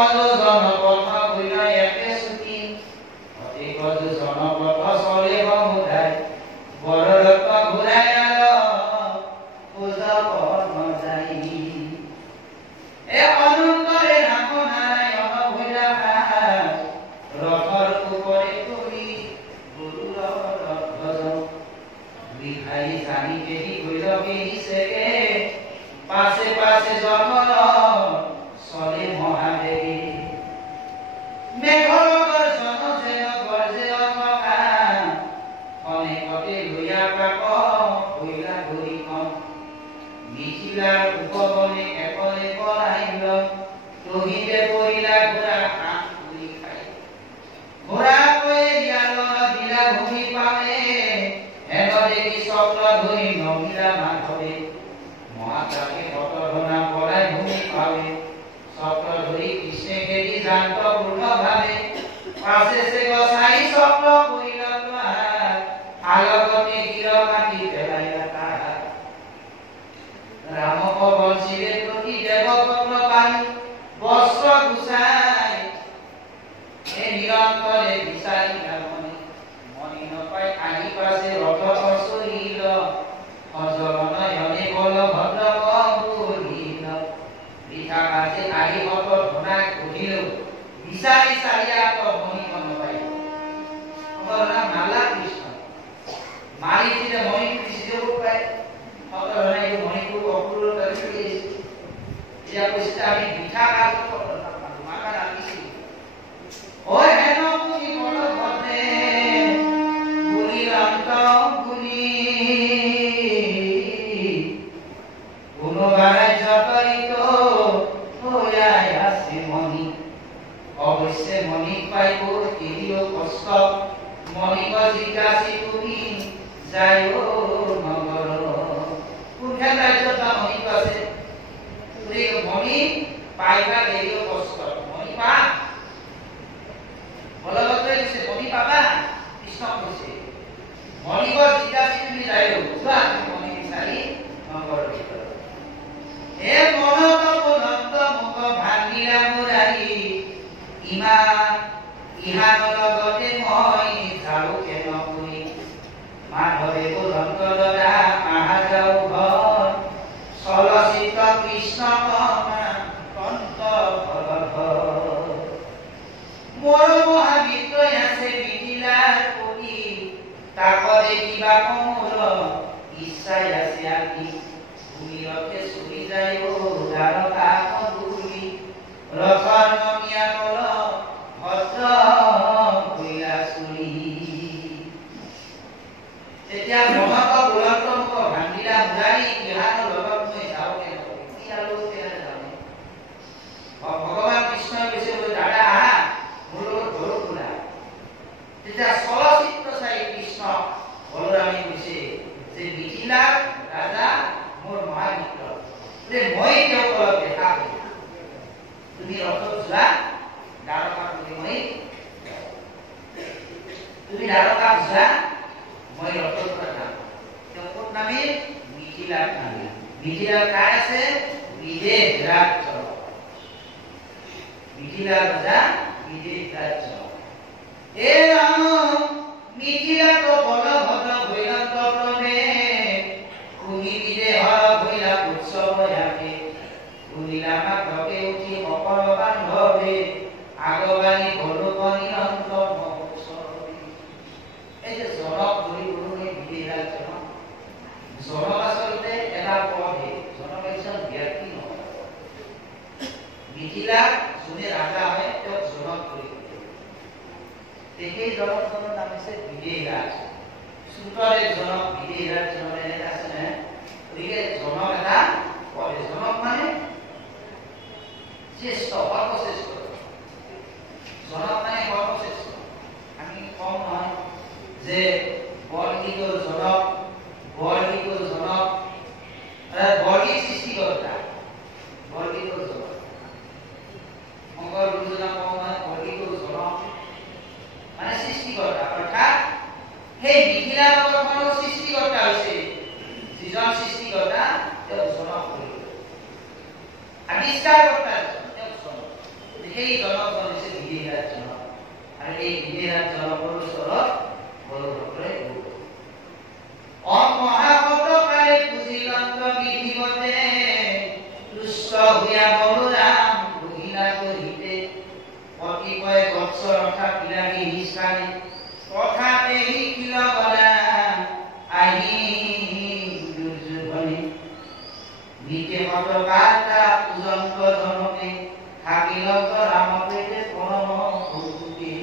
কজু জনপথ হইল একে সুখী অতি কজু জনপথ চলে সমুদায় বড় লোক ঘুরাই আল পূজা কর্ম যাই এ অনন্তরে নাম নারায়ণ ভৈরা রথর উপরে করি গুরুর রথজন বিহারি জানি কেহি হইল কেহি সেগে পাশে পাশে যখন চলে মহাদেবী মেঘর দর্শন যেন গর্জে অথকা অনেকতে লইয়া কাক হইলা ঘড়িখন মিথিলার উপবনে একলে পলাইল তহিতে পড়িলা ঘোড়া হাত তুলি খাই ঘোড়া কয়ে দিয়াল দিলা ভূমি পাবে হেন দেখি স্বপ্ন ধরি নমিলা মাধবে মহাকাকে বটধনা পড়ায় ভূমি পাবে স্বপ্ন ধরি কৃষ্ণে গেলি জান্ত পূর্ণ ভাবে পাশে সে গোসাই স্বপ্ন কইল তাহার আলোকনে গির মাটি ফেলাইলা তাহার রাম বংশীরে প্রতি দেবপত্র বাণী বস্ত্র গুছাই এ নিরন্তরে বিচারিলা মনে মনি নপাই আহি পাশে রথ অসরিল অজর নয়নে বল ভদ্র কবুলিল বৃথা কাজে আহি মত ধনা কহিল বিচারি সারিয়া তো মনি মন পাই আমার নাম মালা কৃষ্ণ মারি দিলে মনি কৃষ্ণ পায় অত ধনা এই মনিকু অপূর্ণ করে দিয়েছে যা কইছে আমি বৃথা কাজ করব না মাকা রাখিছি ও হেন তুমি বড় ভদ্রে গুলি অন্ত গুলি গুণগায় জড়িত হইয়া আছে মনি অবশ্যে মনি পাইব কেহিও কষ্ট মনিক জিজ্ঞাসি তুমি যাইও নগর কোনখান রাজ্যত মনিক আছে তুই মনি পাইবা কেহিও কষ্ট মনি পা বলভদ্রে সে মনি পাবা কৃষ্ণ কইছে মনিক জিজ্ঞাসি তুমি যাইও বুঝলা মনি বিচারি নগর ভিতর হে মনত পুনন্ত মুখ ভাঙিলা মুরারি ইমা ইহান লগতে মই যাও কেন কই মাধবে পুনন্ত দৰা আহা যাও ঘৰ চলচিত কৃষ্ণ কমা কন্ত ফলভ মোৰ মহাবিত্ত আছে বিদিলাৰ পতি তাক দেখিবা কমল ইচ্ছাই আছে আকি তুমি রথে সুরি যাইও দ্বারকা কবুলি রথর নমিয়া কল ভদ্র হইলা সুরি তেতিয়া মহত বুলন্ত মুখ ভাঙিলা মুরারি ইহান লগত মই যাও কেন কি আলো তেনে জানে ভগবান কৃষ্ণ কৈছে ওই দাদা আহা মোৰ লগত ঘৰ পুৰা তেতিয়া চলচিত্ৰ চাই কৃষ্ণ বলৰামী কৈছে যে মিথিলাৰ ৰাজা মোৰ মহামিত্ৰ ৰে মই কেউ কল দেখা তুমি ৰথ যোৱা দ্বাৰকা তুমি মই তুমি দ্বাৰকা যোৱা মই ৰথ পৰা যাম তেওঁ কোন নামে মিথিলাৰ নামে মিথিলাৰ কায় আছে বিদেশ ৰাজ্য মিথিলাৰ ৰাজা বিদেশ ৰাজ্য এ রাম মিথিলা তো বলভদ্র ভৈরন্ত প্রভে কুনি বিদে হর ভৈরা উৎসব যাকে কুনিলা মাত্রকে উঠি অপর বান্ধবে আগবানি বলবনি অন্ত মহোৎসবে এই যে জনক ধৰি গুৰুনে বিদে ৰাজ্য জনক আসলতে এটা পদে জনক এজন ব্যক্তি নহয় মিথিলা যোনে ৰাজা হয় তেওঁ জনক ধৰি সেই জনকজনৰ নাম হৈছে বিদেহৰাজ সূত্ৰৰে জনক বিদেহৰাজ জনক এনে আছে নে গতিকে জনক এটা পদে জনক মানে শ্ৰেষ্ঠ সৰ্বশ্ৰেষ্ঠ জনক মানে সৰ্বশ্ৰেষ্ঠ আমি কম নহয় যে বৰ্গীকৰ জনক বৰ্গীক সৃষ্টিকৰ্তা বৰ্গীকৰ জনক মংগল গুৰুজনা কম নহয় বৰ্গীকৰ জনক মানে সৃষ্টিকৰ্তা অৰ্থাৎ সেই মিথিলা নগৰখনৰ সৃষ্টিকৰ্তা হৈছে যিজন সৃষ্টিকৰ্তা তেওঁ জনক আৱিষ্কাৰকৰ্তা তেওঁ জনক সেই জনকজন হৈছে বিদেহীৰাজ জনক আৰু এই বিদেহীৰাজ জনকৰ ওচৰত বলভদ্ৰই গ'ল অমহাপতকাৰে পুজিলন্ত বিধিমতে তুষ্ট হোৱা বলৰাম বহিলা কৰিতে অতিকয় বৎসৰ অৰ্থাৎ বিলাহী নিষ্ঠানে কথাতে শিকিল গলা আহি দুৰ্যোধনে নিতে পতকাটা পূজন্ত জনকে থাকিল ৰামপেতে পৰম ভূতুকে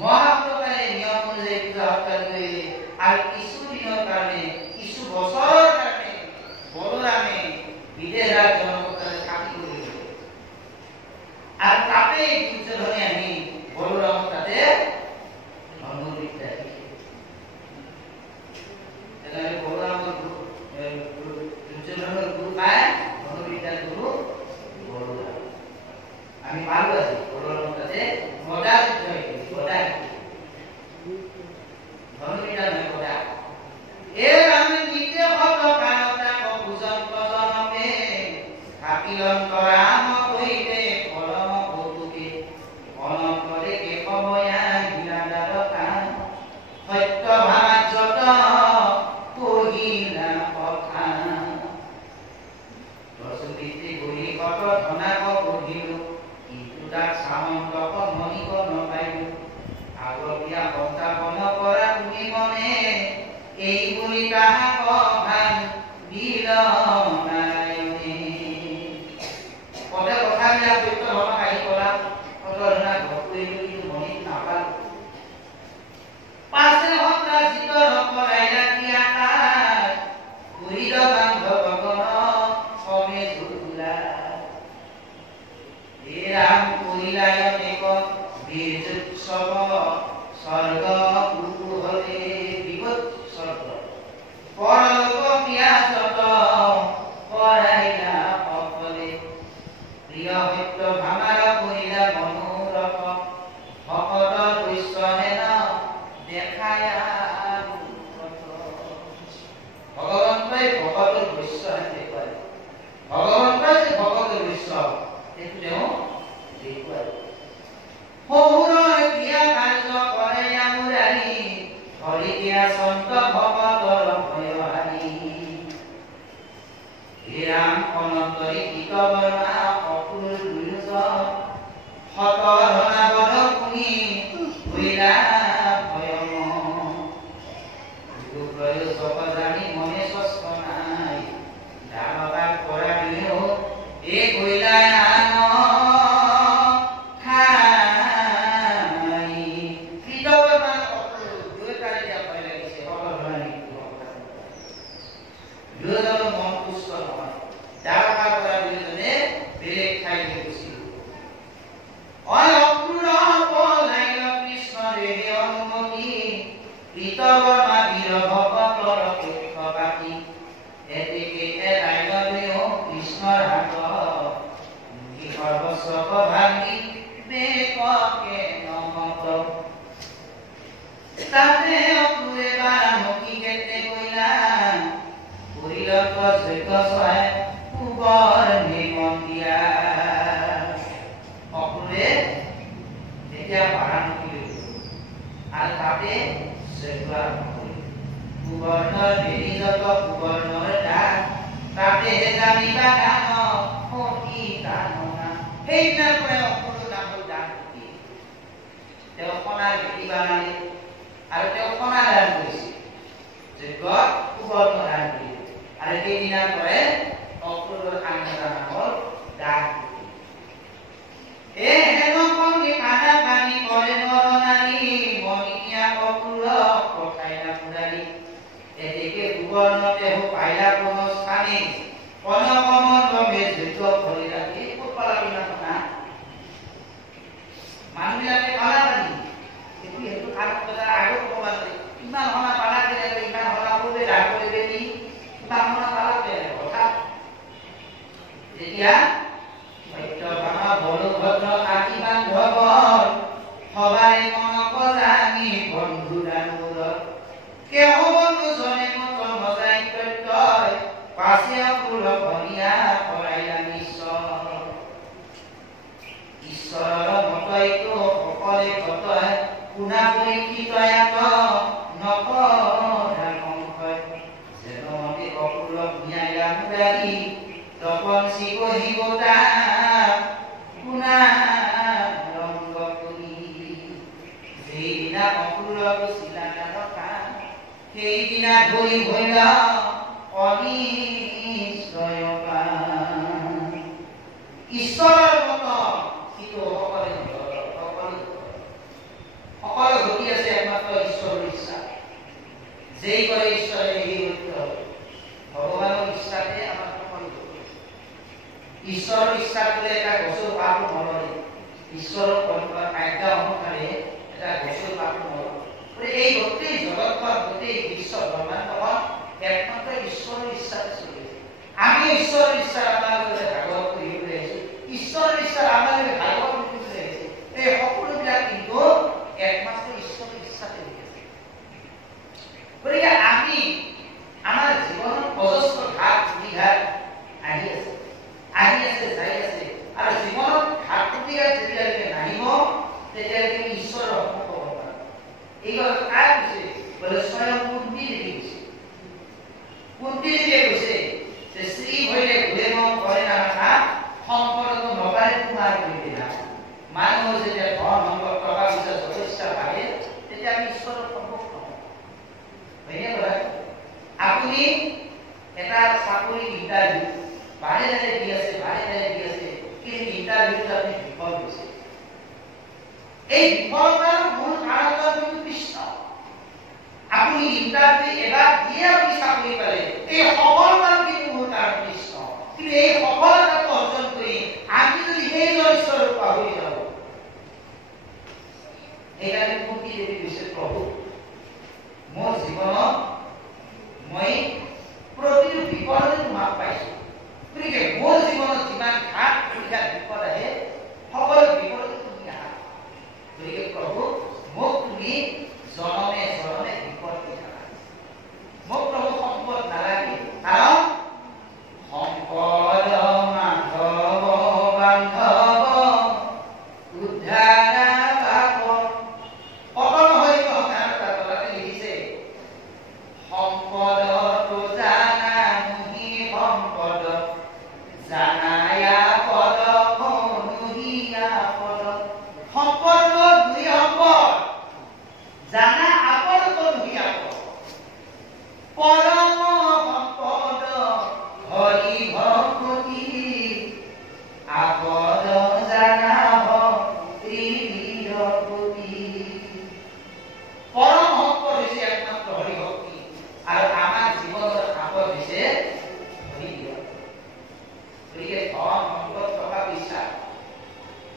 মহাপ্ৰকাৰে নিয়ম অনুযায়ী পূজা সৎকাৰ কৰিলে আৰু কিছুদিনৰ কাৰণে কিছু বছৰৰ কাৰণে বলৰামে বিদেহীৰাজ জনকৰ তাতে থাকি কৰিলে আৰু তাতে দুৰ্যোধনে আহি বলৰামক তাতে ধৰ্মবিদ্যা শিকিলে তেনেহ'লে বলৰামৰ দুৰ্যোধনৰ গুৰু পায় ধৰ্মবিদ্যাৰ গুৰু বলৰাম আমি পালো আজি বলৰামৰ তাতে গদা যুদ্ধ শিকিলে গদা ধৰ্মবিদ্যা নহয় গদা এই আমি নিতে শত কালতা পূজন জনমে থাকিলন্ত ৰাম কৈতে পৰম ভৌতুকে অনন্তৰে কেশৱয়া গিলাদাৰ কান সত্য ভামাজ্যত কহিলা কথা ৰসুবিতে গৰি কত ধনাক পঢ়িলো কিন্তু তাক সামন্তক মণিক নপাইলো আগতীয়া সংস্থাপন কৰা তুমি মনে এই বুলি তাহাক ভান দিল নাৰায়ণে পদে কথাবিলাক সত্য ভামাক আহি ক'লা কত ধনা ঘৰ কৰিলো কিন্তু মণিক নাপালো পাছে হতা জিত নকৰাইলা দিয়া তাত ঘূৰিল বান্ধৱ গণ কমে ঝুলা হে ৰাম কৰিলাই অনেক বীৰ্যোৎসৱ স্বৰ্গ কুকুহলে বিপদ স্বৰ্গ পৰলোক পিয়াসত কৰাইলা সকলে প্ৰিয় সত্য ভামাৰ কৰিলা মনোৰথ ভকত বৈশ্যহেন দেখায়া ভগৱন্তই ভকতৰ বৈশ্যহেন দেখুৱালে ভগৱন্তই যে ভকতৰ বৈশ্য সেইটো তেওঁ দেখুৱালে সৌৰৰ ক্ৰিয়া কাৰ্য কৰে আমুৰাৰী হৰি দিয়া সন্ত ভকতৰ ভয়হাৰী হে ৰাম অনন্তৰী কীতবৰ্ণা অকুল দুৰ্য শত ধনাবধ শুনি হৈলা ভয়ম জানি মনে স্বস্থ নাই দানবাদ কৰা দিলেও এই কৈলাই আন পাছে অকুল ভনিয়া কৰাইলা নিশ্চয় পৰীক্ষিতয়াত নকৰা সংশয় যেনমতে অকুলক ন্যায়া মুৰাৰী তপন শিৱহিবতা গুণা ৰংগ কৰি সেইদিনা অকুলক চিলাকা সেইদিনা ধৰি ভৈল অনিশ্চয় ঈশ্বৰৰ মত কিন্তু সকলো ঘটি আছে একমাত্ৰ ঈশ্বৰৰ ইচ্ছা যেই কৰে ঈশ্বৰে সেই সত্য ভগৱানৰ ইচ্ছাতে আমাৰ সকলো ঘটি আছে ঈশ্বৰৰ ইচ্ছা কৰিলে এটা গছৰ পাতো নলৰে ঈশ্বৰৰ আজ্ঞা অনুসাৰে এটা গছৰ পাতো নলৰে এই গোটেই জগতখন গোটেই বিশ্ব ব্ৰহ্মাণ্ডখন একমাত্ৰ ঈশ্বৰৰ ইচ্ছাতে চলি আছে আমি ঈশ্বৰৰ ইচ্ছা আমাৰ ভাগৱত কৰিবলৈ আহিছো ঈশ্বৰৰ ইচ্ছা আমাৰ ভাগৱত কৰিবলৈ আহিছে এই সকলোবিলাক কিন্তু একমাত্ৰ ঈশ্বৰৰ ইচ্ছাতে হৈ আছে গতিকে আমি আমাৰ জীৱনত অজস্ৰ ঘাট প্ৰতিঘাত আহি আছে যাই আছে আৰু জীৱনত ঘাট প্ৰতিঘাত যেতিয়ালৈকে নাহিব তেতিয়ালৈকে আমি ঈশ্বৰৰ সন্মুখ হ'ব পাৰোঁ এইবাৰ কাৰ কৈছে বোলে স্বয়ং কুন্তি দেৱী কৈছে কুন্তি দেৱীয়ে কৈছে যে শ্ৰী ভৈলে ঘূৰে মই কৰে নাথা সম্পদটো নবাৰে তোমাৰ কৰি দিলা মানুহ যেতিয়া ধন সম্পদ টকা পইচা যথেষ্ট পায় তেতিয়া আমি ঈশ্বৰৰ সন্মুখ নহওঁ হয়নে কথা আপুনি এটা চাকৰি ইণ্টাৰভিউ বাৰে দি আছে কিন্তু ইণ্টাৰভিউত আপুনি বিফল হৈছে এই বিফলতাৰ মূল কাৰণটো কিন্তু কৃষ্ণ আপুনি ইণ্টাৰভিউ এবাৰ দিয়ে আপুনি চাকৰি পালে এই সফলতাৰ কিন্তু মূল কাৰণ কৃষ্ণ কিন্তু এই সফলতাটো অৰ্জন কৰি আমি যদি সেই ঈশ্বৰক পাহৰি যাওঁ সেইকাৰণে কুন্তি দেৱী কৈছে প্ৰভু মোৰ জীৱনত মই প্ৰতিটো বিপদতে তোমাক পাইছো গতিকে মোৰ জীৱনত যিমান ঘাট প্ৰতিঘাত বিপদ আহে সকলো বিপদতে তুমি আহা গতিকে প্ৰভু মোক তুমি জনমে জনমে বিপদ দি থাকা মোক প্ৰভু সম্পদ নালাগে কাৰণ সম্পদ মাধৱ বান্ধৱ উদ্ধাৰ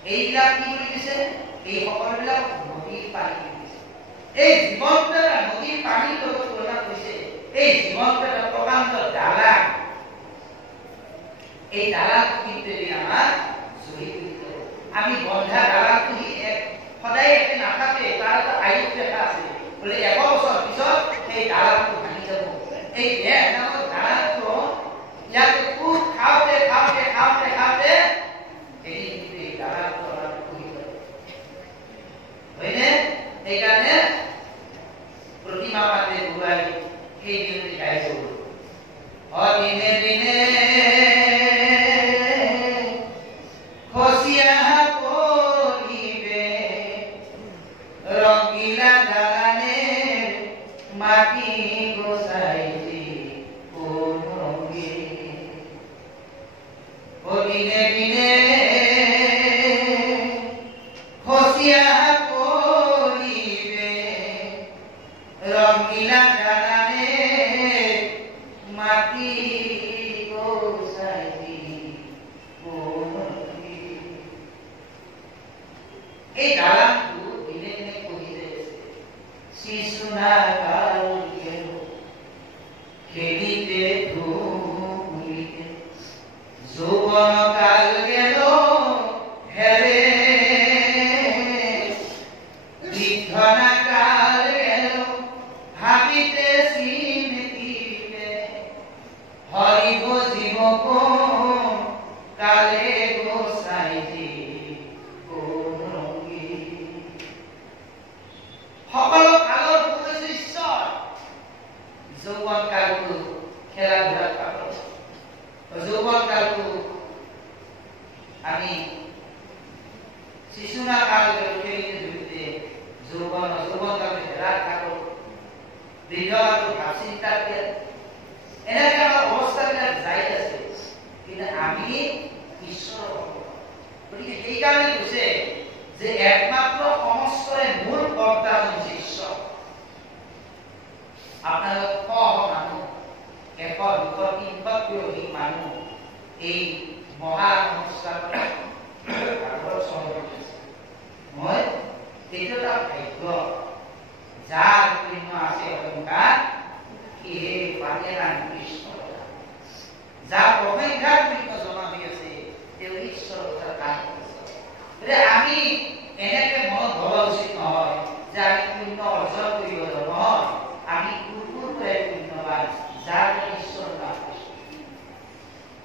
এইবিলাক কি কৰি দিছে এই সকলোবিলাক নদীৰ পানী কৰি দিছে এই জীৱনটো এটা নদীৰ পানীৰ লগত তুলনা কৰিছে এই জীৱনটো এটা প্ৰকাণ্ড দালান এই দালানটো কিন্তু আমাৰ জড়িত আমি বন্ধা দালানটো সদায় একে নাথাকে তাৰ এটা আয়ুস ৰেখা আছে বোলে 100 বছৰ পিছত সেই দালানটো ভাঙি যাব এই নামৰ দালানটো ইয়াতে খুব খাওঁতে সেইকাৰণে প্ৰতিমা পাতে বুঢ়াই সেই দিনটি গাইছো দিনে দিনে খচিয়া পৰিবে ৰঙিলা দালানে মাটি গছাই দিনে দিনে শিশুনা কালকে খেলিতে ধুইতে যৌবন কালে হেরা থাকো বৃদ্ধ আৰু ভাবচিন্তাকে এনেকে আমাৰ অৱস্থাবিলাক যাই আছে কিন্তু আমি ঈশ্বৰ গতিকে এইকাৰণে কৈছে যে একমাত্ৰ সমস্তৰে মূল কৰ্তা হৈছে ঈশ্বৰ আপোনালোক মানুহ একৰ দুকৰ তিনশতকৈও অধিক মানুহ এই মহা সংস্কাৰৰ মই এইটো এটা ভাগ্য যাৰ পুণ্য আছে অহংকাৰ কি বাগেৰান কৃষ্ণ যাৰ অহংকাৰ পুণ্য জমা হৈ আছে তেওঁ ঈশ্বৰৰ কথা কাম কৰিছে আমি এনেকে মনত ভবা উচিত নহয় যে আমি পুণ্য অৰ্জন কৰিব নহয় আমি পূৰ্বৰ পৰাই পুণ্যৱান যাৰ কাৰণে ঈশ্বৰৰ নাম পাইছো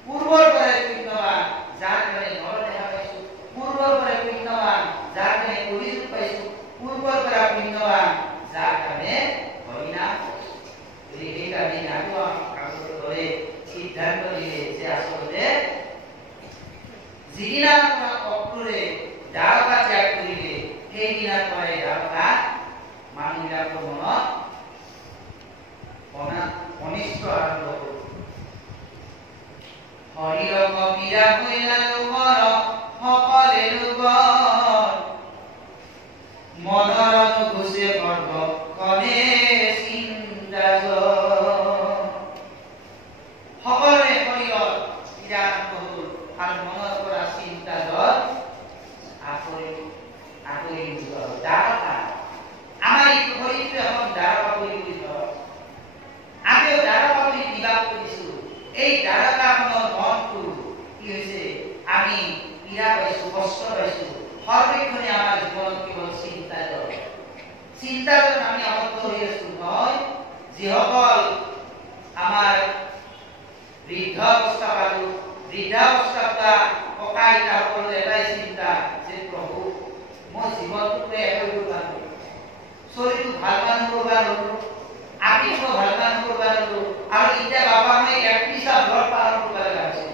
পূৰ্বৰ পৰাই পুণ্যৱান যাৰ কাৰণে নৰ দেখা পাইছো পূৰ্বৰ পৰাই পুণ্যৱান যাৰ কাৰণে কলিযুগ পাইছো পূৰ্বৰ পৰা পুণ্যৱান যাৰ কাৰণে হৰিনাম এই কাৰণে আকৌ আগৰ দৰে সিদ্ধান্ত দিলে যে আচলতে যিদিনা পৰা অক্টোৰে দ্বাৰকা ত্যাগ কৰিলে সেইদিনাৰ পৰাই দ্বাৰকা মানুহবিলাকৰ মনত অনিষ্ট আৰম্ভ হ'ল হৰিৰক পীড়া কইলা লোকৰ সকলে লোকৰ মনৰ গুছে পৰ্ব কনে চিন্তা সকলোৰে শৰীৰত পীড়া আৰম্ভ হ'ল আৰু মনৰ পৰা চিন্তা আঁতৰি দ্বাৰকা আমাৰ এই শৰীৰটো এখন দ্বাৰকা বুলি ধৰক আমিও দ্বাৰকা বুলি বিবাহ কৰিছো এই দ্বাৰকাখনৰ মনটো কি হৈছে আমি পীড়া পাইছো কষ্ট পাইছো সৰ্বেক্ষণে আমাৰ জীৱনত কেৱল চিন্তাত আমি আবদ্ধ হৈ আছো নহয় যিসকল আমাৰ বৃদ্ধাৱস্থা পালো বৃদ্ধাৱস্থা ককা আইতাসকলৰ এটাই চিন্তা যে প্ৰভু মই জীৱনটোকে একো কৰিব নোৱাৰো শৰীৰটো ভাল মানুহ কৰিব নোৱাৰো আত্মীয় ভাল মানুহ কৰিব নোৱাৰো আৰু এতিয়া বাবা মই এক পিছা ব্ৰত পালন কৰিব লগা হৈছে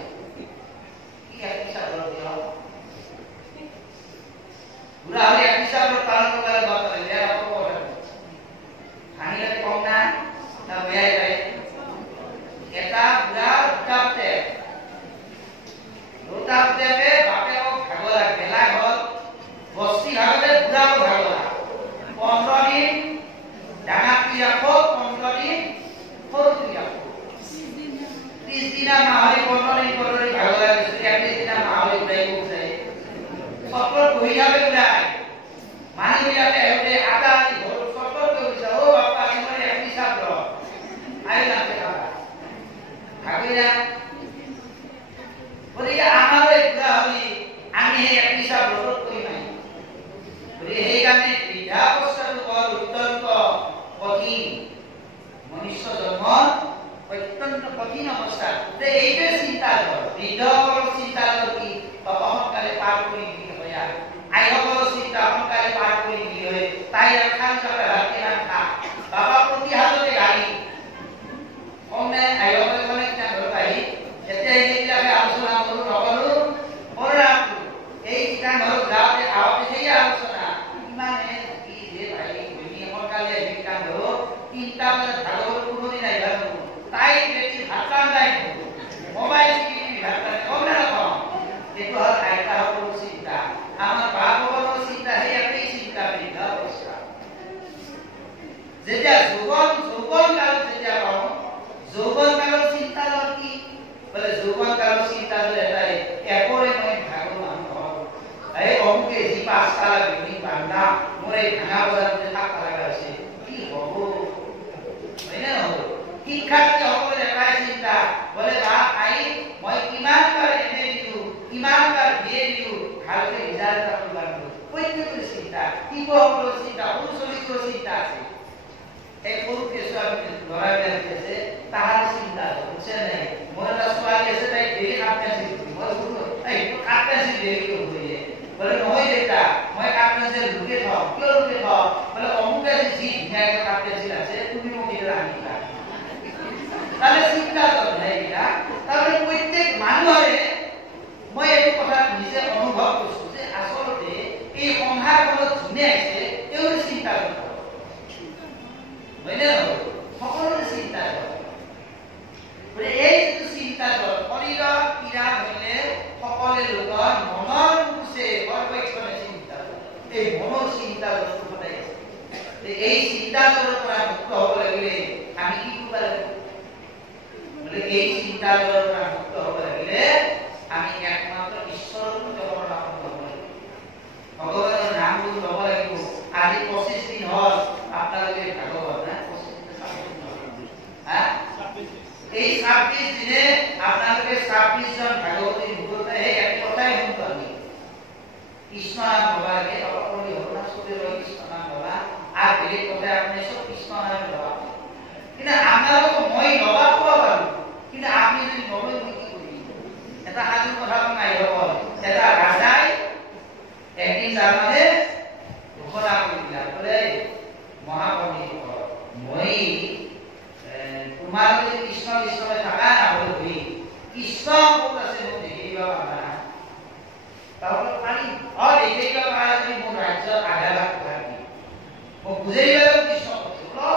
কি এক পিছা ব্ৰত দিয়ক বুঢ়া হলে এক পিছা ব্ৰত পালন কৰিব লগা হয় বেয়া হ'ব হানিলে কম না তা বেয়াই পায় এটা বুঢ়া দুটাতে বাপেকক ভাগলা গেলা ঘৰত বস্তি ভাগতে বুঢ়াকো ভাগলা 15 দিন ডাঙাটি ৰাখো 15 দিন সৰুটি ৰাখো 30 দিনা মাহৰি 15 দিন ভাগলা গৈছে 31 দিনা মাহৰি উলাই গৈছে সকলো বহিয়াবে উলাই মানুহবিলাকে হেতে আটা আনি ঘৰ সকলো গৈছে ও বাপা মই এক হিচাপ ৰ আই নাতে খাবা ভাগিলা গতিকে আমাৰ বুঢ়া হলি আমি সেই এক হিচাপ ৰত কৰি নাই গতিকে সেইকাৰণে বৃদ্ধাৱস্থাটো বৰ অত্যন্ত কঠিন মনুষ্য জন্ম অত্যন্ত কঠিন অৱস্থা এইটোৱে চিন্তা বৃদ্ধসকলৰ চিন্তা কি সোনকালে পাৰ কৰি দিলে হয় আইসকলৰ চিন্তা সোনকালে পাৰ কৰি দিলে হয় তাই খান চালে ভালকে খা বাবা প্ৰতি হাততে গাড়ী কমে আইসকলে মানে ঘৰত আহি এতিয়া এইবিলাকে আলোচনা কৰো নকৰো পৰাটো এই কিটা ঘৰত যাওঁতে আহোঁতে সেই আলোচনা ইমানে কি যে ভাই তুমি সোনকালে এইকেইটা ঘৰত 3টা বজাত ভাগৱত কোনো দিন আহিবা নোৱাৰো তাই বেছি ভাত ৰান্ধাই মোবাইল টিভি ভাত ৰান্ধে কম না নকম এইটো হ'ল আইতাসকলৰ চিন্তা আমাৰ বাপসকলৰ চিন্তা সেই একেই চিন্তা বৃদ্ধ অৱস্থা যেতিয়া যৌৱন কালত যেতিয়া পাওঁ যৌৱন কালৰ চিন্তা কি বলে যৌৱন কালৰ চিন্তা এটাই একৰে মই ভাগৰ মানুহ এই অমুকে যি 5টা বিল্ডিং বান্ধা মোৰ এই ভাঙা বজাৰতে থাকা লগা হৈছে কি হ'ব হয়নে নহয় শিক্ষাৰ্থীসকলৰ এটাই চিন্তা বলে বাপ আই মই কিমান বাৰ এনে দিলো কিমান বাৰ বিয়ে দিলো ভালকে ৰিজাল্ট এটা কৰিব লাগিব প্ৰত্যেকৰে চিন্তা শিশুসকলৰ চিন্তা সৰু ছোৱালীৰ চিন্তা আছে এই সৰু কেঁচুৱা ল'ৰাবিলাক আছে তাহাৰ চিন্তা বুজিছে নাই মোৰ এটা ছোৱালী আছে তাই দেৰি কাপ পেঞ্চিল মই সুধো এই কাপ পেঞ্চিল দেৰি কিয় কৰিলে বলে নহয় দেউতা মই কাপ পেঞ্চিল লুকে থওঁ কিয় লুকে থওঁ বলে অমুকে যি ধুনীয়াকৈ কাপ পেঞ্চিল আছে তুমি মোক এইটো আনিবা তাহলে চিন্তা নাই এটা তাহলে প্ৰত্যেক মানুহৰে মই এইটো কথা নিজে অনুভৱ কৰিছো যে আচলতে যোনে আছে তেওঁৰে চিন্তা কৰিব হয়নে সকলোৰে চিন্তা কৰে এই যিটো চিন্তা শৰীৰৰ পীড়া হলে সকলে লোকৰ মনৰ মুছে সৰ্বক্ষণে চিন্তা এই মনৰ চিন্তা সদায় এই চিন্তাৰ পৰা মুক্ত হ'ব লাগিলে আমি কি কৰিব লাগিব এই চিন্তাৰ পৰা মুক্ত হ'ব লাগিলে আমি একমাত্ৰ ঈশ্বৰৰ জগতৰ নাম ল'ব লাগিব ভগৱানৰ নামবোৰ ল'ব লাগিব আজি 25 দিন হ'ল আপোনালোকে ভাগৱত না 25 দিন এই 26 দিনে আপোনালোকে 26 জন ভাগৱতীৰ মুখতে এক কথাই শুনব আমি কৃষ্ণ নাম ল'বা লাগে অকলি হলা চবে লৈ কৃষ্ণ নাম ল'বা আর বেলেগ কথাই আপনি সব কৃষ্ণ নাম ল'বা কিন্তু আপোনালোক মই ল'বা কোৱা বাৰু কিন্তু আপনি যদি নলয় মই কি কৰিম এটা সাধু কথা নাই হ'ল এটা ৰাজাই একদিন তাৰমানে ঘোষণা কৰিলা বোলে মহাপণ্ডিত মই তোমালোকে কৃষ্ণ কৃষ্ণ থাকা না বলি কৃষ্ণ ক'ত আছে মোক দেখিব পাৰা তাহলে পাৰি দেখিব পাৰা যদি মোৰ ৰাজ্যৰ আধা ভাগ পাৰি মোক বুজাই দিলে কৃষ্ণ বলো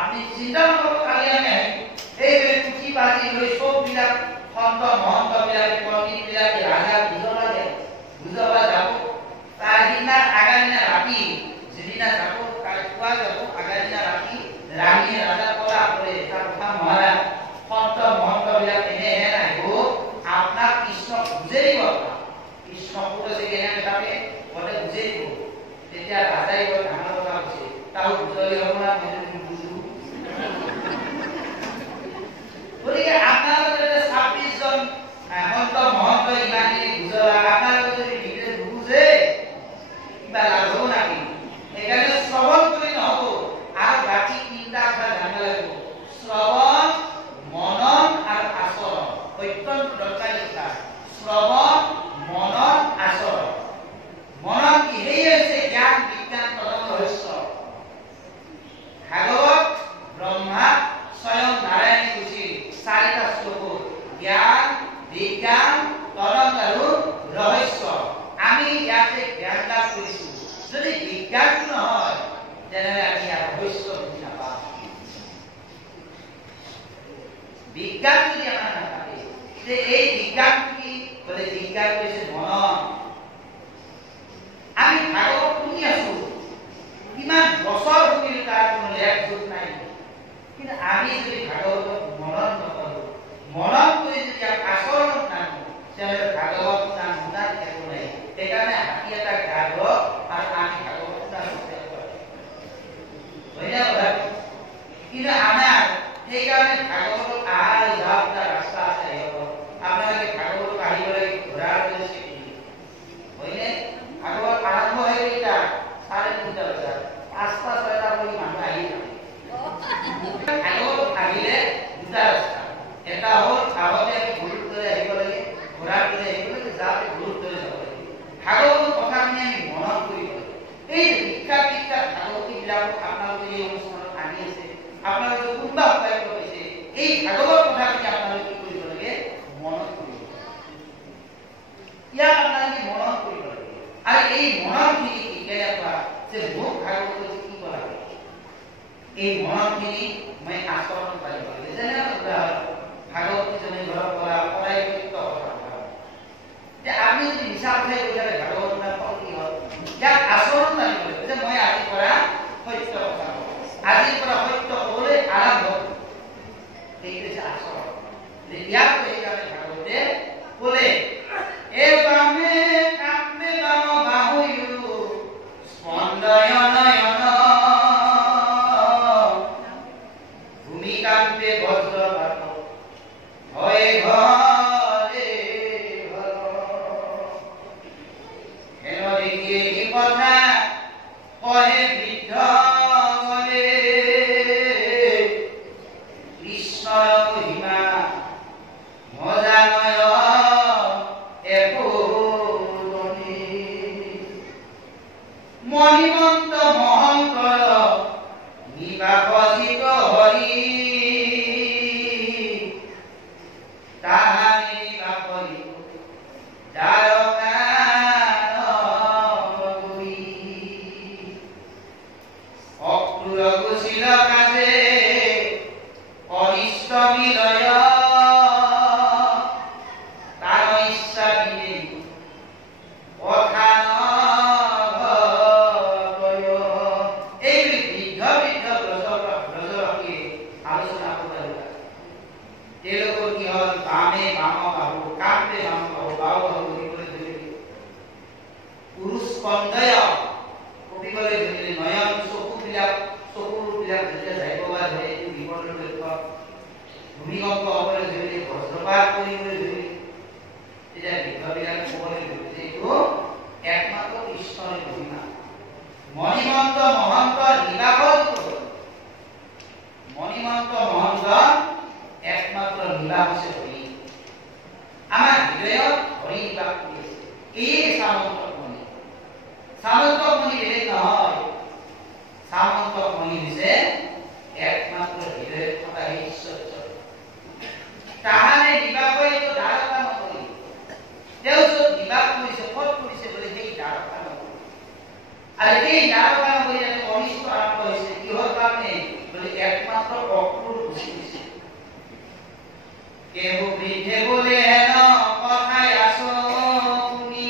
আপনি চিন্তা নকৰক কালি আমি আহিম এই পুথি পাতি লৈ সব বিলাক সন্ত মহন্ত বিলাক পণ্ডিত বিলাক ৰাজা বুজাব যাব তাৰ দিনা আগাদিনা ৰাতি যেদিনা যাব কোৱা যাব আগাদিনা ৰাতি ৰাণী ৰাজা কলা কৰে তাৰ কথা মহাৰাজ সন্ত মহন্ত বিলাক এনেহে নাহিব আপোনাক কৃষ্ণ বুজাই দিব কৃষ্ণ কৈছে কেনেকৈ থাকে গতে বুজাই দিব তেতিয়া ৰাজাই বৰ ডাঙৰ কথা কৈছে তাও বুজাই হ'ব না মই বুজো গতিকে আপোনালোকে 26 জন সন্ত মহন্ত ইমানখিনি বুজলা আপোনালোকে যদি নিজে নুবুজে কিবা লাভ হ'ব নাকি সেইকাৰণে শ্ৰৱণ কৰি নহ'ব আৰু বাকী তিনিটা কথা জানিব লাগিব শ্ৰৱণ মনন আৰু আচৰণ অত্যন্ত দৰকাৰী কথা শ্ৰৱণ মনন আচৰণ মনন কি সেই হৈছে জ্ঞান বিজ্ঞান তদন্ত ৰহস্য ভাগৱত ব্ৰহ্মা স্বয়ং নাৰায়ণে কৈছিল 4টা শ্লোকত জ্ঞান বিজ্ঞান তদন্ত আৰু ৰহস্য আমি ইয়াতে জ্ঞান লাভ কৰিছো যদি বিজ্ঞান নহয় তেনেহলে আমি ৰহস্য বুজি নাপাম বিজ্ঞান যদি আমাৰ নাথাকে যে এই বিজ্ঞান কি বলে বিজ্ঞান কৈছে মনন আমি ভাগৱত শুনি আছো কিমান বছৰ শুনিল তাৰ কোনো লেখ যোগ নাই কিন্তু আমি যদি ভাগৱত মনন নকৰো মনন কৰি যদি আচৰণত নামো তেনেহলে ভাগৱত নাম শুনাৰ একো নাই সেইকাৰণে হাতী এটা গা ধৰক আৰু আমি ভাগৱত শুনাৰ কিন্তু আমাৰ সেইকাৰণে ভাগৱতত আহাৰ যাওক এটা ৰাস্তা আছে আপোনালোকে ভাগৱতক আহিব লাগে ঘোঁৰাৰ দৰে হয়নে ভাগৱত আৰম্ভ হৈ কেইটা 3:30 বজাত 5টা 6টা কৰি মানুহ আহি থাকে ভাগৱত আহিলে দুটা ৰাস্তা এটা হ'ল আগতে আমি ঘোঁৰাৰ দৰে আহিব লাগে ঘোঁৰাৰ দৰে আহিব লাগে যাতে ঘোঁৰাৰ দৰে যাব লাগে ভাগৱতৰ কথাখিনি আমি মনত কৰিব লাগে এই বিখ্যাত ভাগৱতীবিলাকক আপোনালোকে এই অনুষ্ঠানত আনি আছে আপোনালোকে কোনোবা উপায় কৰিছে এই ভাগৱত কথাখিনি আপোনালোকে কি কৰিব লাগে মনত কৰিব লাগে ইয়াক আপোনালোকে মনত কৰিব লাগে আৰু এই মননখিনি কেনেকুৱা যে মোক ভাগৱত কি কৰা লাগে এই মননখিনি মই আচৰণ কৰিব লাগে যেনে উদাহৰণ ভাগৱতীজনে ঘৰৰ পৰা সদায় সত্য কথা যে আমি যদি মিছা কথাই কৈ থাকে ভাগৱত ফল কি হ'ল ইয়াক আচৰণ জানিব লাগিব যে মই আজিৰ পৰা সত্য কথা আজিৰ পৰা সত্য ক'বলৈ আৰম্ভ এইটো হৈছে আচৰণ ইয়াক সেইকাৰণে ভাগৱতে ক'লে এই বামে কামে বাম বাহুয়ু স্পন্দয়ন ভূমিকান্তে বজ্ৰপাত হয় ঘৰে হেন দেখিয়ে এই কথা কহে বৃদ্ধ কৃষ্ণৰ মহিমা মজানয় মণিমন্ত মহংকৰ নিবাসিত হৰি তাহানি বাপৰি দ্বাৰকা নগৰী পুৰুষ কন্দয় কপিবলৈ ধৰিলে নয়ন চকুবিলাক যেতিয়া যাইব বা ধৰে এইটো বিপদৰ লক্ষ্য ভূমিকম্প হ'বলৈ ধৰিলে বজ্ৰপাত কৰিবলৈ ধৰিলে তেতিয়া বৃদ্ধবিলাক ক'বলৈ ধৰিলে যে এইটো একমাত্ৰ ঈশ্বৰৰ মহিমা মণিমন্ত মহন্ত নিবাসত মণিমন্ত মহন্ত একমাত্ৰ নিবাস হৈছে হৰি আমাৰ হৃদয়ত হৰি নিবাস কৰি আছে এই সামন্তক মণি বেলেগ নহয় সামন্তক মণি হৈছে একমাত্ৰ হৃদয়ত থকা ঐশ্বৰ্য তাহানে নিবাস কৰি এইটো দ্বাৰকা নকৰি তেওঁ য'ত নিবাস কৰিছে ক'ত কৰিছে বোলে সেই দ্বাৰকা নকৰি আৰু এই দ্বাৰকা নকৰি এটা অনিষ্ট আৰম্ভ হৈছে কিহৰ কাৰণে বোলে একমাত্ৰ অক্ৰূৰ গুচি গৈছে কেহু বৃদ্ধে বোলে হেন কথাই আছো শুনি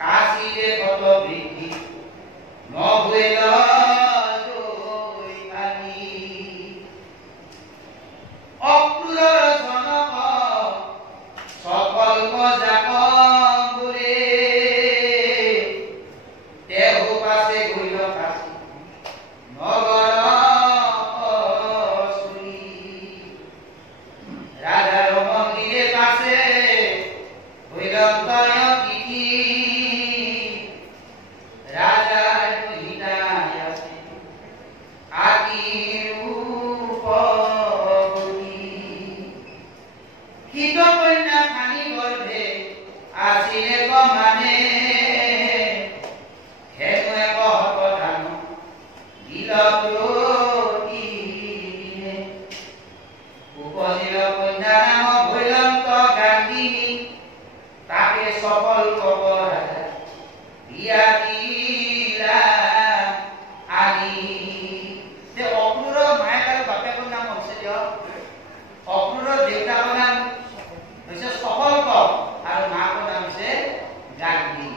কাশীৰে কত বৃদ্ধি নহৈল অক্ৰূৰৰ জনক সকল্প জাক বোলে দেহু পাছে গৈল কাশী নগৰ ৰাধা ৰমণীৰে পাছে হৈল তয় তিথি ৰাজাৰ মহিলাই আছে আকি হিত কন্যা খানি গৰ্ভে আছিলে মানে হেনু এক হতধান উপজিল কন্যা নাম ভৈলন্ত গান্ধিনী তাকে সফল কব ৰাজা বিয়া দিলা আনি যে অক্ৰূৰৰ মায়েক আৰু বাপেকৰ নাম হৈছে দিয়ক অক্ৰূৰৰ দেউতাকৰ নাম হৈছে সফল্ক আৰু মাকৰ নাম হৈছে গান্ধী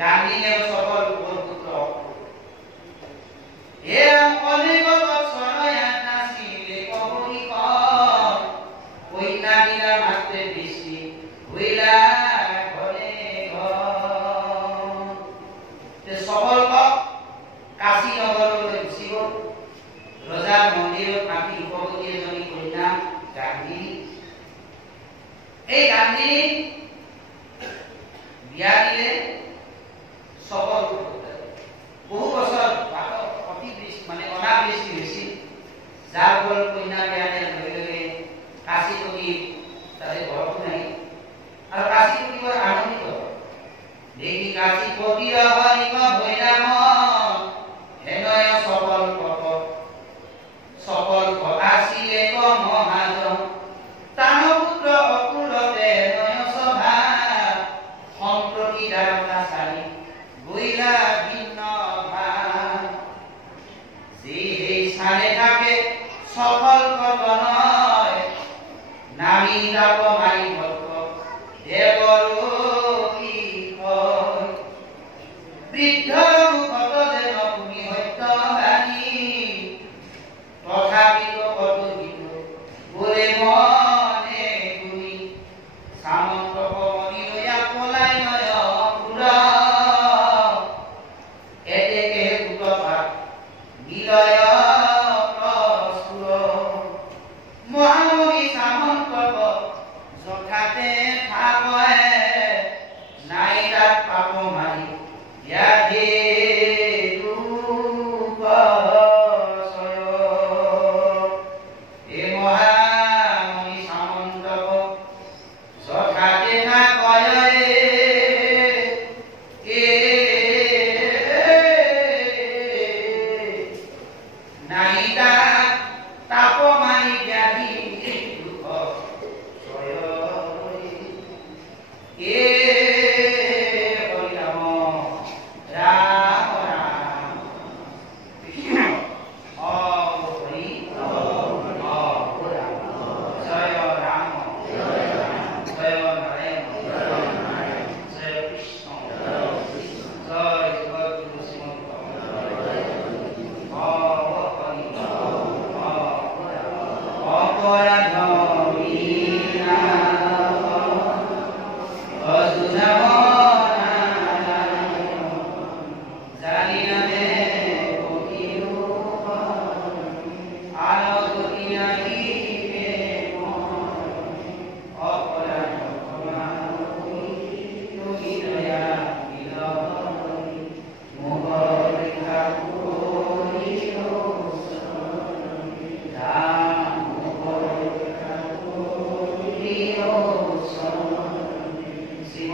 গান্ধী আৰু সফল্কৰ পুত্ৰ অক্ৰূৰ এম অনেক বৎসৰয়াত নাছিলে কবৰি কন্যা দিলা মাত্ৰে বৃষ্টি হইলা ঘৰে ঘৰ সফল্ক কাশী নগৰলৈ গুচি গ'ল ৰজাৰ মন্দিৰত মাতি ৰূপৱতী এজনী কন্যা গান্ধী এই গান্ধী বিয়া দিলে সফল বহু বছৰ অতিবৃষ্টি মানে অনাবৃষ্টি হৈছিল যাৰ ফলত কন্যা বিয়া দিয়াৰ লগে লগে কাশীপতি তাতে ঘৰতো নাই আৰু কাশীপতি বৰ আনন্দিত দেখি কাশীপতিৰ হৰিক ভৈৰাম হেনয় সফল সফল আছিলে মহাজন তান পুত্ৰ অক্ৰূৰতে নয় সভা সম্প্ৰতি দ্বাৰকা চাৰি গৈলা ভিন্ন ভাৱ যি সেই স্থানে থাকে সফল কতনয় নামি যাব মাৰি ভক্ত দেৱৰো কি হয়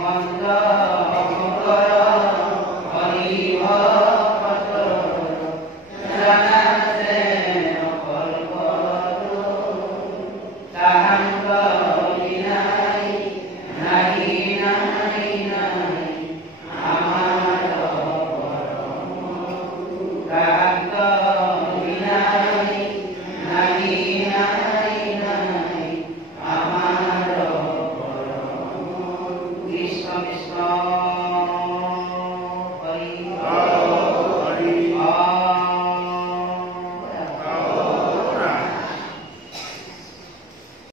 মন্দ অপকৰ হৰি ভকত জানাতে অকল পদ তাহান্ত নাই নাই নাই নাই আমাৰ তাহান্ত নাই নাই নাই নাই আমাৰ কৃষ্ণ কৃষ্ণ